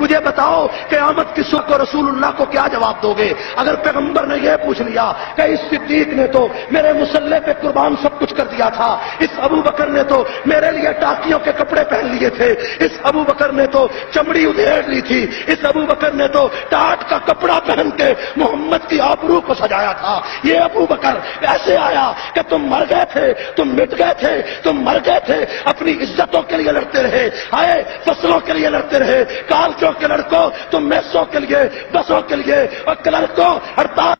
مجھے بتاؤ قیامت کی صبح کو رسول اللہ کو کیا جواب دو گے اگر پیغمبر نے یہ پوچھ لیا کہ اس صدیق نے تو میرے مسلح پہ قربان سب کچھ کر دیا تھا، اس ابو بکر نے تو میرے لیے ٹاکیوں کے کپڑے پہن لیے تھے، اس ابو بکر نے تو چمڑی ادھیڑ لی تھی، اس ابو بکر نے تو ٹاٹ کا کپڑا پہن کے محمد کی آبرو کو سجایا تھا، یہ ابو بکر ایسے آیا کہ تم مر گئے تھے، تم مٹ گئے تھے، تم مر گئے تھے، اپنی عزتوں کے لیے لڑتے رہے، آئے فصلوں کے لیے لڑتے رہے، کالجوں کے لڑکوں تم میسوں کے لیے، بسوں کے لیے، اور کلرکوں ہڑتال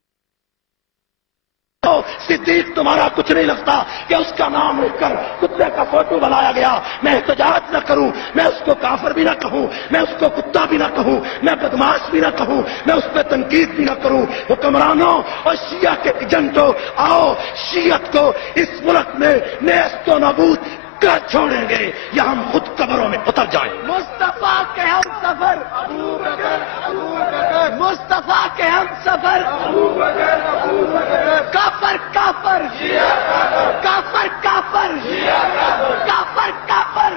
صدیق تمہارا کچھ نہیں لگتا کہ اس کا نام لکھ کر کتے کا فوٹو بنایا گیا، میں احتجاج نہ کروں، میں اس کو کافر بھی نہ کہوں، میں اس کو کتا بھی نہ کہوں، میں بدماش بھی نہ کہوں، میں اس پہ تنقید بھی نہ کروں۔ حکمرانوں اور شیعہ کے ایجنٹوں، آؤ شیعت کو اس ملک میں نیست و نابود کر چھوڑیں گے یا ہم خود قبروں میں اتر جائیں۔ مصطفیٰ کے ہم سفر ابو بکر، مصطفیٰ کے ہم سفر ابو بکر، کافر کافر کافر کافر کافر کافر،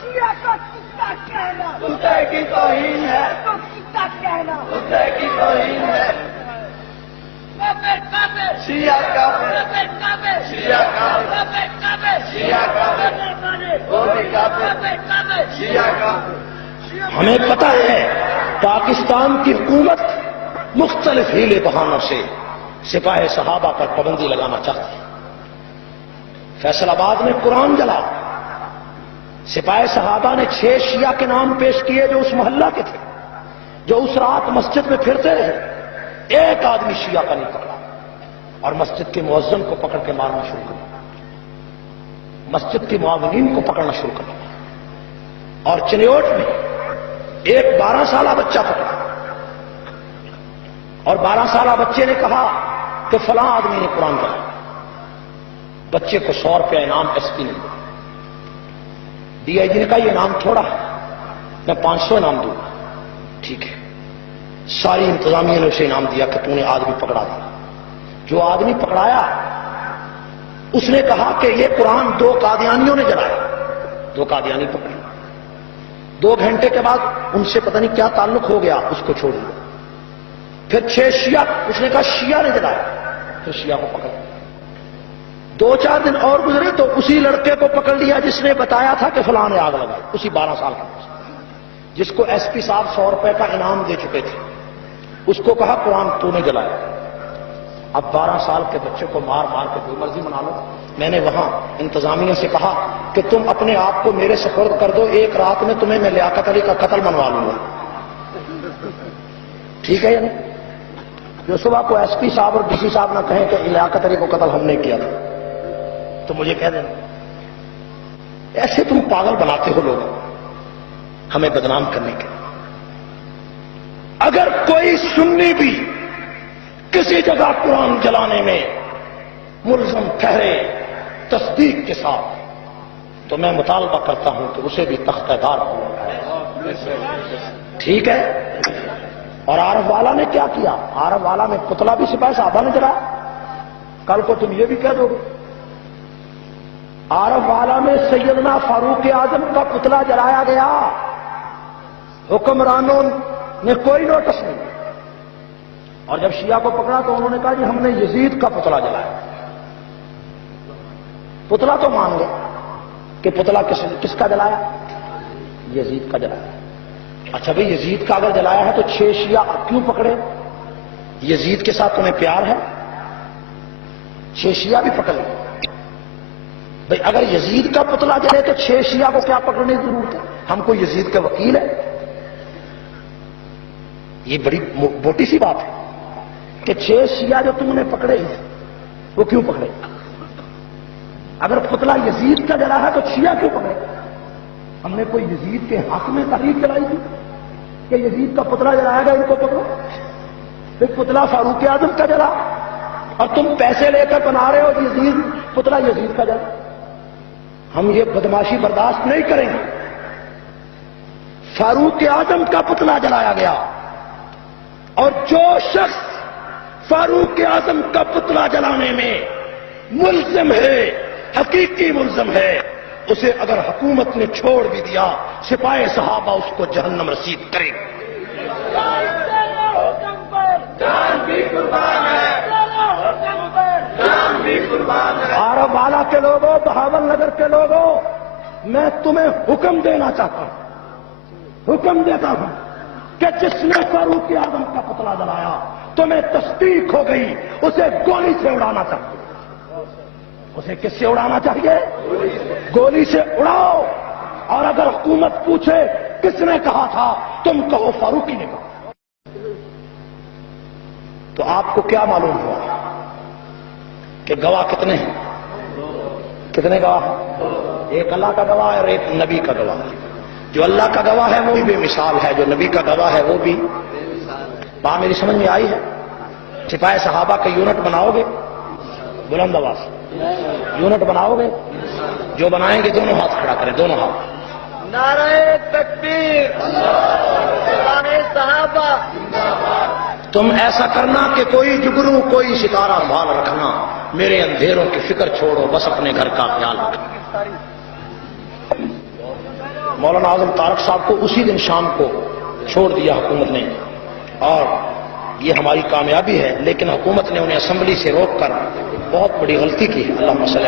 شیعہ کا کتا کہنا کتے کی توہین ہے، تو کتا کہنا کتے کی توہین ہے۔ کافر کافر شیعہ کافر، کافر شیعہ کافر، کافر شیعہ کافر، وہ بھی کافر شیعہ کافر۔ ہمیں پتہ ہے پاکستان کی حکومت مختلف ہیلے بہانوں سے سپاہ صحابہ پر پابندی لگانا چاہتی ہے۔ فیصل آباد میں قرآن جلا، سپاہ صحابہ نے 6 شیعہ کے نام پیش کیے جو اس محلہ کے تھے، جو اس رات مسجد میں پھرتے رہے، ایک آدمی شیعہ کا نہیں پکڑا، اور مسجد کے مؤذن کو پکڑ کے مارنا شروع کر دیا، مسجد کے معاونین کو پکڑنا شروع کر دیا، اور چنیوٹ میں ایک 12 سالہ بچہ پکڑا، اور 12 سالہ بچے نے کہا کہ فلاں آدمی نے قرآن پڑھا، بچے کو 100 روپیہ انعام ایس پی نے ڈی آئی جی نے کہا یہ انعام تھوڑا ہے، میں 500 انعام دوں گا۔ ٹھیک ہے، ساری انتظامیہ نے اسے انعام دیا کہ تو نے آدمی پکڑا دیا۔ جو آدمی پکڑایا اس نے کہا کہ یہ قرآن 2 قادیانیوں نے جلایا، 2 قادیانی پکڑے، 2 گھنٹے کے بعد ان سے پتہ نہیں کیا تعلق ہو گیا، اس کو چھوڑ دیا۔ پھر 6 شیعہ، اس نے کہا شیعہ نے جلایا، پھر شیعہ کو پکڑ لیا۔ 2-4 دن اور گزرے تو اسی لڑکے کو پکڑ لیا جس نے بتایا تھا کہ فلاں نے آگ لگائی، اسی 12 سال کا، جس کو ایس پی صاحب 100 روپے کا انعام دے چکے تھے، اس کو کہا قرآن تو نے جلایا۔ اب 12 سال کے بچے کو مار مار کے جو مرضی منا لو۔ میں نے وہاں انتظامیہ سے کہا کہ تم اپنے آپ کو میرے سپرد کر دو، ایک رات میں تمہیں میں لیاقت علی کا قتل منوا لوں گا۔ ٹھیک ہے یا نہیں؟ جو صبح کو ایس پی صاحب اور ڈی سی صاحب نہ کہیں کہ لیاقت علی کو قتل ہم نے کیا تھا تو مجھے کہہ دینا۔ ایسے تم پاگل بناتے ہو لوگ ہمیں بدنام کرنے کے۔ اگر کوئی سنی بھی کسی جگہ قرآن جلانے میں ملزم ٹھہرے تصدیق کے ساتھ تو میں مطالبہ کرتا ہوں کہ اسے بھی تختہ دار ہو۔ ٹھیک ہے؟ اور عارف والا نے کیا کیا؟ عارف والا میں پتلا بھی سپاہی صحابہ نے جلایا۔ کل کو تم یہ بھی کہہ دو گے عارف والا میں سیدنا فاروق اعظم کا پتلا جلایا گیا، حکمرانوں نے کوئی نوٹس نہیں۔ اور جب شیعہ کو پکڑا تو انہوں نے کہا جی ہم نے یزید کا پتلا جلایا۔ پتلا تو مان گئے کہ پتلا کس کا جلایا؟ یزید کا جلایا۔ اچھا بھئی یزید کا اگر جلایا ہے تو 6 شیعہ کیوں پکڑے؟ یزید کے ساتھ تمہیں پیار ہے؟ 6 شیعہ بھی پکڑ لیں۔ بھئی اگر یزید کا پتلا جلے تو 6 شیعہ کو کیا پکڑنے کی ضرورت ہے؟ ہم کو یزید کے وکیل ہے؟ یہ بڑی موٹی سی بات ہے کہ 6 شیعہ جو تم نے پکڑے وہ کیوں پکڑے؟ اگر پتلا یزید کا جلا ہے تو شیعہ کیوں پکڑے؟ ہم نے کوئی یزید کے حق میں تحریک چلائی تھی کہ یزید کا پتلا جلایا گا ان کو پکڑو؟ پھر پتلا فاروق اعظم کا جلا اور تم پیسے لے کر بنا رہے ہو یزید پتلا یزید کا جلا۔ ہم یہ بدماشی برداشت نہیں کریں گے۔ فاروق اعظم کا پتلا جلایا گیا اور جو شخص فاروق اعظم کا پتلا جلانے میں ملزم ہے، حقیقی ملزم ہے، اسے اگر حکومت نے چھوڑ بھی دیا سپاہی صحابہ اس کو جہنم رسید کرے گا. آرو والا کے لوگوں، بہاول نگر کے لوگوں، میں تمہیں حکم دینا چاہتا ہوں، حکم دیتا ہوں کہ جس نے فاروق اعظم کا پتلا جلایا تمہیں تصدیق ہو گئی، اسے گولی سے اڑانا چاہیے. اسے کس سے اڑانا چاہیے؟ گولی سے اڑاؤ. اور اگر حکومت پوچھے کس نے کہا تھا، تم کہو فاروقی نے کہا. تو آپ کو کیا معلوم ہوا کہ گواہ کتنے ہیں؟ کتنے گواہ ہیں؟ ایک اللہ کا گواہ ہے اور ایک نبی کا گواہ ہے. جو اللہ کا گواہ ہے وہ بھی بے مثال ہے، جو نبی کا گواہ ہے وہ بھی. بات میری سمجھ میں آئی ہے؟ سپاہی صحابہ کا یونٹ بناؤ گے؟ بلند آواز یونٹ بناؤ گے؟ جو بنائیں گے دونوں ہاتھ کھڑا کریں، دونوں ہاتھ. نعرہ تکبیر، سپاہی صحابہ. تم ایسا کرنا کہ کوئی جگرو کوئی ستارہ بھال رکھنا، میرے اندھیروں کی فکر چھوڑو، بس اپنے گھر کا خیال رکھنا. مولانا اعظم طارق صاحب کو اسی دن شام کو چھوڑ دیا حکومت نے، اور یہ ہماری کامیابی ہے. لیکن حکومت نے انہیں اسمبلی سے روک کر بہت بڑی غلطی کی. اللہم صلی